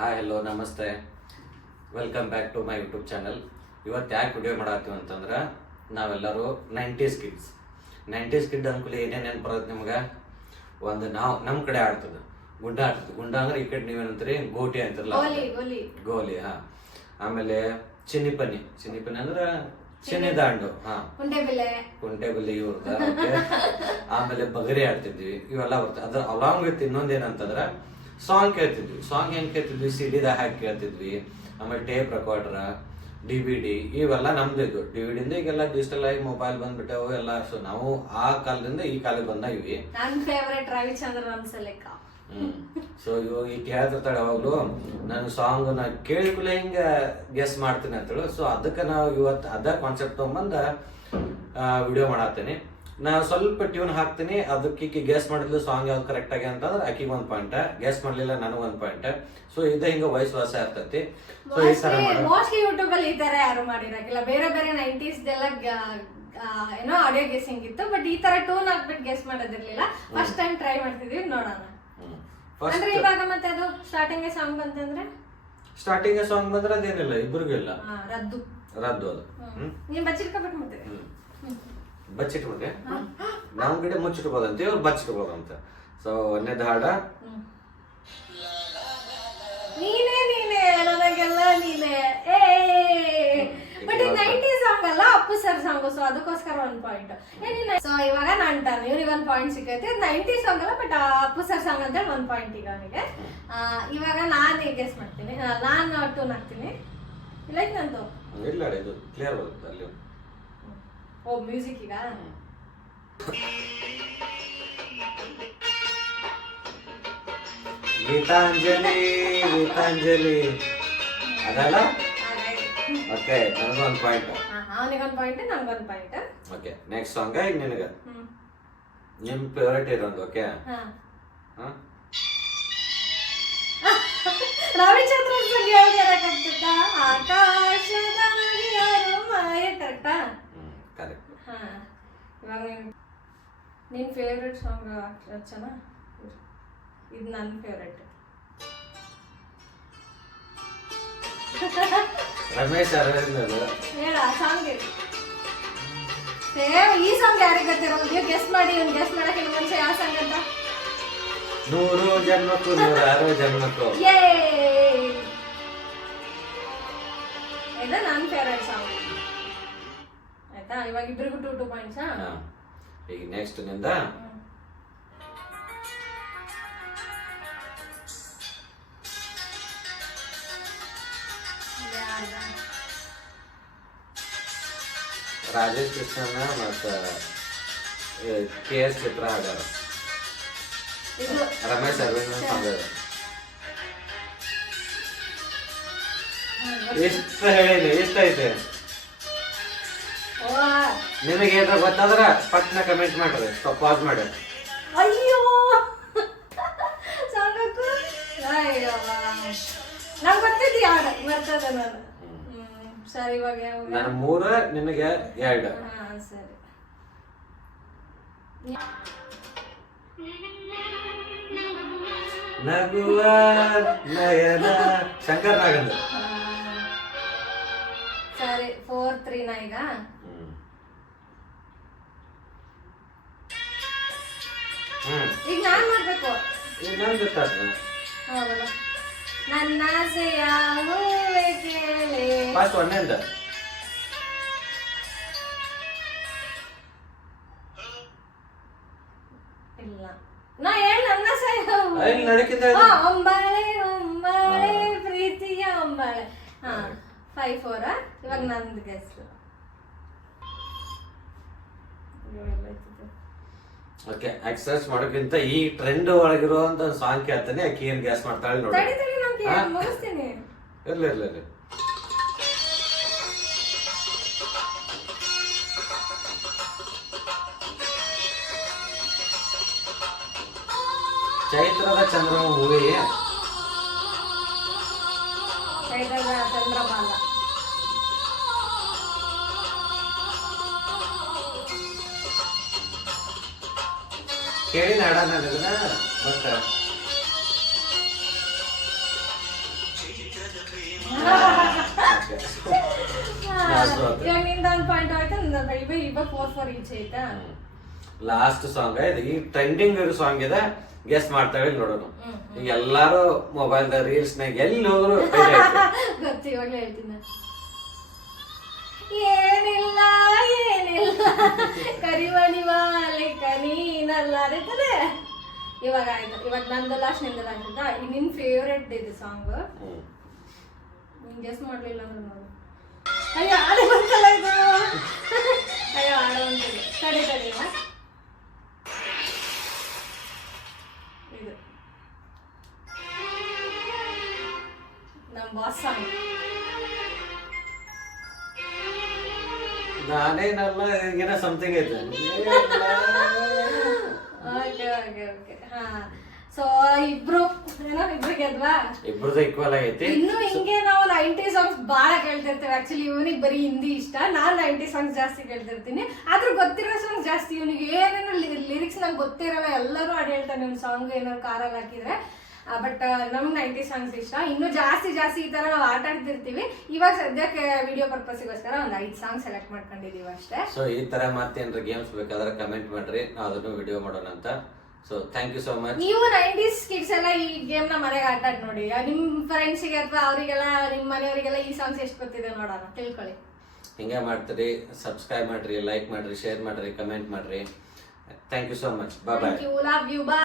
Hi hello ನಮಸ್ತೆ, welcome back to my YouTube channel. ಇವತ್ತು ಯಾಕೆ ವಿಡಿಯೋ ಮಾಡತ್ತೀವಿ ಅಂತಂದ್ರೆ, ನಾವೆಲ್ಲರೂ 90s ಕಿಡ್ಸ್. 90s ಕಿಡ್ ಅನ್ಕೂಲಿ ಏನೇನು ನೆನಪರುತ್ತೆ ನಿಮ್ಗೆ? ಒಂದು ನಾವು ನಮ್ಮ ಕಡೆ ಆಡ್ತದೆ ಗುಂಡ ಆಡ್ತದೆ. ಗುಂಡ ಅಂದ್ರೆ ಈ ಕಡೆ ನೀವೇನಂತೀರಿ ಗೋಟಿ ಅಂತಿರಲ್ಲ, ಗೋಲಿ. ಆಮೇಲೆ ಚಿನ್ನಿಪನಿ ಅಂದ್ರೆ ಚಿನ್ನಿ ದಾಂಡು, ಕುಂಟೆಬಿಲ್ಲೆ ಇವ್ರದ. ಆಮೇಲೆ ಬಗರಿ ಆಡ್ತಿದ್ವಿ, ಇವೆಲ್ಲ ಬರ್ತದೆ. ಅದ್ರ ಅಲಾಂಗ್ ವಿತ್ ಇನ್ನೊಂದೇನಂತಂದ್ರೆ ಸಾಂಗ್ ಕೇಳ್ತಿದ್ವಿ. ಸಾಂಗ್ ಏನ್ ಕೇಳ್ತಿದ್ವಿ? ಸಿಡಿದಾಗ ಹಾಕಿ ಕೇಳ್ತಿದ್ವಿ. ಆಮೇಲೆ ಟೇಪ್ ರೆಕಾರ್ಡರ್, DVD ಇವೆಲ್ಲ ನಮ್ದು ಇದು. DVD ಈಗೆಲ್ಲ ಡಿಜಿಟಲ್ ಆಗಿ ಮೊಬೈಲ್ ಬಂದ್ಬಿಟ್ಟವು ಎಲ್ಲ. ಸೊ ನಾವು ಆ ಕಾಲದಿಂದ ಈ ಕಾಲಕ್ಕೆ ಬಂದ ಇವಿ. ನನ್ನ ಫೇವರೇಟ್ ರವಿಚಂದ್ರನ್ ಅನ್ಸಲೆಕ್ಕ. ಸೊ ಇವಾಗ ಈಗ ಕೇಳ್ತಿರ್ತಾಳೆ ಯಾವಾಗ್ಲೂ ನಾನು ಸಾಂಗ್ ನಾ ಕೇಳಿಕೂಲೆ ಹಿಂಗ ಗೆಸ್ ಮಾಡ್ತೀನಿ ಅಂತೇಳಿ. ಸೊ ಅದಕ್ಕೆ ನಾವು ಇವತ್ತು ಅದ ಕಾನ್ಸೆಪ್ಟ್ ತಗೊಂಬಂದ ವಿಡಿಯೋ ಮಾಡತ್ತೀನಿ. ನಾನು ಸ್ವಲ್ಪ ಟ್ಯೂನ್ ಹಾಕ್ತೀನಿ, ಅದಕ್ಕೆ ಗೆಸ್ ಮಾಡಿದ್ಲು ಸಾಂಗ್ ಯಾವ್ದು ಕರೆಕ್ಟ್ ಆಗಿ ಅಂತಂದ್ರೆ ಆಕಿಗೆ 1 ಪಾಯಿಂಟ್, ಗೆಸ್ ಮಾಡ್ಲಿಲ್ಲ ನನಗೆ 1 ಪಾಯಿಂಟ್. ಸೊ ಇದ ಹಿಂಗ ವಯಸ್ಸು ವಾಸ ಇರ್ತೈತಿ. ಸೊ ಈ ತರ ಮೋಸ್ಟ್ಲಿ ಯೂಟ್ಯೂಬ್ ಅಲ್ಲಿ ಈ ತರ ಯಾರು ಮಾಡಿರಕಿಲ್ಲ. ಬೇರೆ 90s ಏನೋ ಆಡಿಯೋ ಗೆಸ್ಸಿಂಗ್ ಇತ್ತು, ಬಟ್ ಈ ತರ ಟೂನ್ ಹಾಕ್ಬಿಟ್ಟು ಗೆಸ್ ಮಾಡೋದಿರ್ಲಿಲ್ಲ. ಫಸ್ಟ್ ಟೈಮ್ ಟ್ರೈ ಮಾಡ್ತಿದ್ವಿ, ನೋಡೋಣ. ಅಂದ್ರೆ ಇವಾಗ ಮತ್ತೆ ಅದು ಸ್ಟಾರ್ಟಿಂಗ್ ಸಾಂಗ್ ಬಂತಂದ್ರೆ ಅದೇನಿಲ್ಲ, ಇಬ್ರಿಗೂ ಇಲ್ಲ, ರದ್ದು ಅದು ನೀನ್ ಬಚ್ಚಿಟ್ಕೊಬಿಟ್ಟು ಮತ್ತೆ ಬಚ್ಚಿಟ್ಬಿಟ್ಟೆ. ನಮ್ ಗಿಡ ಮುಚ್ಚಿಟ್ಬೋದಂತೆ, ಇವ್ರು ಬಚ್ಚಿಟ್ಬೋದಂತ. ಸೊ ಒಂದೇದು ಹಾಡ ನೀನೇ ನನಗೆಲ್ಲ ನೀನೆ. ಬಟ್ 90s ಸಾಂಗ್ ಅಲ್ಲ, ಅಪ್ಪು ಸರ್ ಸಾಂಗ್. ಸೊ ಅದಕ್ಕೋಸ್ಕರ 1 ಪಾಯಿಂಟ್. ಸೊ ಇವಾಗ ನಾನು ಟರ್ನ್, ಇವ್ರಿಗೆ 1 ಪಾಯಿಂಟ್ ಸಿಕ್ಕೈತೆ. 90s ಸಾಂಗ್ ಅಲ್ಲ, ಬಟ್ ಅಪ್ಪು ಸರ್ ಸಾಂಗ್ ಅಂತ 1 ಪಾಯಿಂಟ್ ಈಗ ಅವನಿಗೆ. ಇವಾಗ ನಾನು ಗೆಸ್ ಮಾಡ್ತೀನಿ, ನಾನು ಟೂನ್ ಹಾಕ್ತೀನಿ. ಇಲ್ಲ ನಂದು ಇಲ್ಲ, ಇದು ಕ್ಲಿಯರ್ ಬರುತ್ತೆ ಅಲ್ಲಿ. ಓ ಮ್ಯೂಸಿಕ್ ಈಗ ಗೀತಾಂಜಲಿ ಅದಲ್ಲ. ಓಕೆ, ನನಗೆ 1 ಪಾಯಿಂಟ್. ಅವನಿಗೆ 1 ಪಾಯಿಂಟ್, ನನಗೆ 1 ಪಾಯಿಂಟ್. ಓಕೆ, ನೆಕ್ಸ್ಟ್ ಸಾಂಗ್ ಈಗ ನಿನಗೆ ನಿಮ್ ಫೇವರೇಟ್ ಇರೋದು. ಓಕೆ, ರವಿಚಂದ್ರನ್ ಸಂಗ್ ಹೇಳ್ತಿರಕಂತ ಆಕಾಶದ ಮಾಯ. ಕರೆಕ್ಟಾ? ಕರೆಕ್ಟ್. ಇವಾಗ ನಿನ್ ಫೇವ್ರೆಟ್ ಸಾಂಗ್ ರಚನ, ಇದು ನನ್ನ ಫೇವ್ರೆಟ್. ರಮೇಶ್ ಅರವಿಂದ್ ಹೇಳ ಸಾಂಗ್ ಹೇಳಿ. ಈ ಸಾಂಗ್ ಯಾರಿಗೆ ಗೊತ್ತಿರೋದು? ನೀವು ಗೆಸ್ ಮಾಡಿ. ಇವ್ನು ಗೆಸ್ ಮಾಡಕ್ಕೆ ಮುಂಚೆ ಯಾವ ಸಾಂಗ್ ಅಂತ? 100 ಜನ್ಮಕ್ಕೂ 106 ಜನ್ಮಕ್ಕೂ. ಇದು ನನ್ನ ಫೇವ್ರೆಟ್ ಸಾಂಗ್. ಆಯ್ತಾ? ಇವಾಗ ಇಬ್ಬರಿಗೂ 2 ಪಾಯಿಂಟ್ಸ್. ಈಗ ನೆಕ್ಸ್ಟ್ ನಿಂದ ರಾಜೇಶ್ ಕೃಷ್ಣನ ಮತ್ತು KS ಚಿತ್ರ ಹಾಡ್ಯಾರ. ರಮೇಶ್ ಅರವಿಂದ್ ಸಾಂಗ್. ಎಷ್ಟು ಹೇಳಿನಿ, ಎಷ್ಟೈತೆ ನಿಮಗೆ? ಏನಾರ ಗೊತ್ತಾದ್ರ ಪಟ್ನ ಕಮೆಂಟ್ ಮಾಡ್ರಿ, ಪಾಸ್ ಮಾಡಿ. ಅಯ್ಯೋ ಸಾಕು. ಅಯ್ಯೋ ನಂಗೆ ಗೊತ್ತಿದ್ದು ಯಾರು ಬರ್ತದೆ. ನಾನು ಸರಿ, ಇವಾಗ ನಾನು 3, ನಿನಗೆ 2. ಸರಿ. ನಗುವ ನಯನ ಶಂಕರ್ ನಾಗಂದ್ರ. ಸರಿ, 4-3 ನ ಈಗ. ಈಗ ನಾನ್ ಮಾಡ್ಬೇಕು. ಈಗ ನಾನು ಗೊತ್ತಾಯ್ತು. ಹೌದಲ್ಲ, ನನ್ನ ಆಸೆಯ ಹೂವೆ ಕೇಳೆ. ಫಸ್ಟ್ ಒಂದಿಂದ ಇಲ್ಲ, ನಾ ಹೇಳ ನನ್ನ ಆಸೆಯ ನಡಕಿಂದ ಒಂಬಾಳೆ ಒಂಬಾಳೆ ಪ್ರೀತಿಯ ಒಂಬಾಳೆ. 5-4. ಇವಾಗ ನಂದು ಗೆಸ್. ಓಕೆ, ಎಕ್ಸರ್ಸೈಸ್ ಮಾಡೋಕ್ಕಿಂತ ಈ ಟ್ರೆಂಡ್ ಒಳಗಿರುವಂತ ಸಾಂಗ್ ಕೇಳ್ತಾನೆ. ಆಕಿ ಏನ್ ಗ್ಯಾಸ್ ಮಾಡ್ತಾಳೆ ನೋಡಿ. ಮುಗಿಸ್ತೀನಿ. ಇರ್ಲಿ. ಚೈತ್ರದ ಚಂದ್ರಮ ಮೂವಿ. ಚೈತ್ರದ ಚಂದ್ರಮಾಲ. ಕೇಳಿ ಹಾಡ ನನಗನ್ನ. ಬಟ್ ಇವಾಗ ನಿಂದ ಒಂದು ಪಾಯಿಂಟ್ ಆಯ್ತು, ಇವಾಗ 4-4 ಈಚೆ ಐತಾ. ಲಾಸ್ಟ್ ಸಾಂಗ್ ಇದು, ಈ ಟ್ರೆಂಡಿಂಗ್ ಇರೋ ಸಾಂಗ್ ಇದೆ, ಗೆಸ್ ಮಾಡ್ತಾವೆ ನೋಡೋಣ. ಈಗ ಎಲ್ಲಾರು ಮೊಬೈಲ್ ರೀಲ್ಸ್ ನಾಗ ಎಲ್ಲಿ ಹೋದ್ರು ಗೊತ್ತು, ಇವಾಗಲೇ ಹೇಳ್ತೀನಿ. ಏನಿಲ್ಲ ಏನಿಲ್ಲ ಕರಿವಣಿವಾಲೆ ಕನೀನಲ್ಲ ಅದೇ. ಇವಾಗ ಆಯ್ತು, ಇವಾಗ ನಂದು ಲಾಸ್ಟ್ ನಿಂದ ಲಾಸ್ಟ್ ಆಯ್ತಾ. ನಿನ್ ಫೇವ್ರೆಟ್ ಇದು ಸಾಂಗ್, ನೀನ್ ಗೆಸ್ ಮಾಡ್ಲಿಲ್ಲ ಅಂದ್ರೆ ನೋಡು. ಅಯ್ಯೋ ಆಡೋ ಬಂತಲ್ಲ ಇದು, ಅಯ್ಯೋ ಆಡೋ ಬಂತಿದೆ. ತಡಿ ಇದು ನಮ್ಮ ಬಾಸ್ ಸಾಂಗ್. ನಾನೇನಲ್ಲ ಏನೋ ಸಮಥಿಂಗ್ ಐತೆ. ಓಕೆ ಹಾ. ಸೊ ಇಬ್ರು ಗೆದ್ವಾ, ಇಬ್ರದ್ದು ಈಕ್ವಲ್ ಆಗೈತಿ. ಇನ್ನು ಹಿಂಗೆ ನಾವು 90 ಸಾಂಗ್ಸ್ ಬಾಳ ಕೇಳ್ತಿರ್ತೇವೆ. ಆಕ್ಚುಲಿ ಇವನಿಗೆ ಬರೀ ಹಿಂದಿ ಇಷ್ಟ, ನಾನ್ 90 ಸಾಂಗ್ಸ್ ಜಾಸ್ತಿ ಕೇಳ್ತಿರ್ತೀನಿ. ಆದ್ರೂ ಗೊತ್ತಿರೋ ಸಾಂಗ್ಸ್ ಜಾಸ್ತಿ. ಇವನಿಗೆ ಏನೇನೋ ಲಿರಿಕ್ಸ್ ನಂಗೆ ಗೊತ್ತಿರಲ್ಲ, ಎಲ್ಲರೂ ಹಾಡು ಹೇಳ್ತಾನೆ ಒಂದು ಸಾಂಗ್ ಏನಾದ್ರು ಕಾರಲ್ಲಿ ಹಾಕಿದ್ರೆ. ಬಟ್ ನಮ್ಗೆ 90 ಸಾಂಗ್ಸ್ ಇಷ್ಟ. ಇನ್ನು ಜಾಸ್ತಿ ಈ ತರ ನಾವು ಆಟ ಆಡ್ತಿರ್ತೀವಿ. ಇವಾಗ ಸದ್ಯಕ್ಕೆ ವಿಡಿಯೋ ಪರ್ಪಸ್ಗೋಸ್ಕರ ಒಂದು 5 ಸಾಂಗ್ ಸೆಲೆಕ್ಟ್ ಮಾಡ್ಕೊಂಡಿದೀವಿ ಅಷ್ಟೇ. ಸೊ ಈ ತರ ಮತ್ತೇನ್ರ ಗೇಮ್ಸ್ ಬೇಕಾದ್ರೆ ಕಮೆಂಟ್ ಮಾಡ್ರಿ, ನಾವು ಅದನ್ನು ವಿಡಿಯೋ ಮಾಡೋಣ ಅಂತ. So thank you so much. ನೀವು 90s ಕಿಡ್ಸ್ ಎಲ್ಲ ಈ ಗೇಮ್ ನ ಮನೆಗೆ ಆಟ ಆಡಿ ನೋಡಿ. ನಿಮ್ ಫ್ರೆಂಡ್ಸಿಗೆ ಅಥವಾ ಅವರಿಗೆಲ್ಲ ನಿಮ್ಮ ಮನೆಯವರಿಗೆಲ್ಲ ಈ ಸಾಂಗ್ಸ್ ಎಷ್ಟು ಗೊತ್ತಿದೆ ನೋಡೋಣ, ತಿಳ್ಕೊಳ್ಳಿ. ಹಿಂಗೆ ಮಾಡ್ತೀರಿ, ಸಬ್ಸ್ಕ್ರೈಬ್ ಮಾಡ್ರಿ, ಲೈಕ್ ಮಾಡ್ರಿ, ಶೇರ್ ಮಾಡ್ರಿ, ಕಮೆಂಟ್ ಮಾಡ್ರಿ. Thank you so much. Bye bye. Love you. Bye.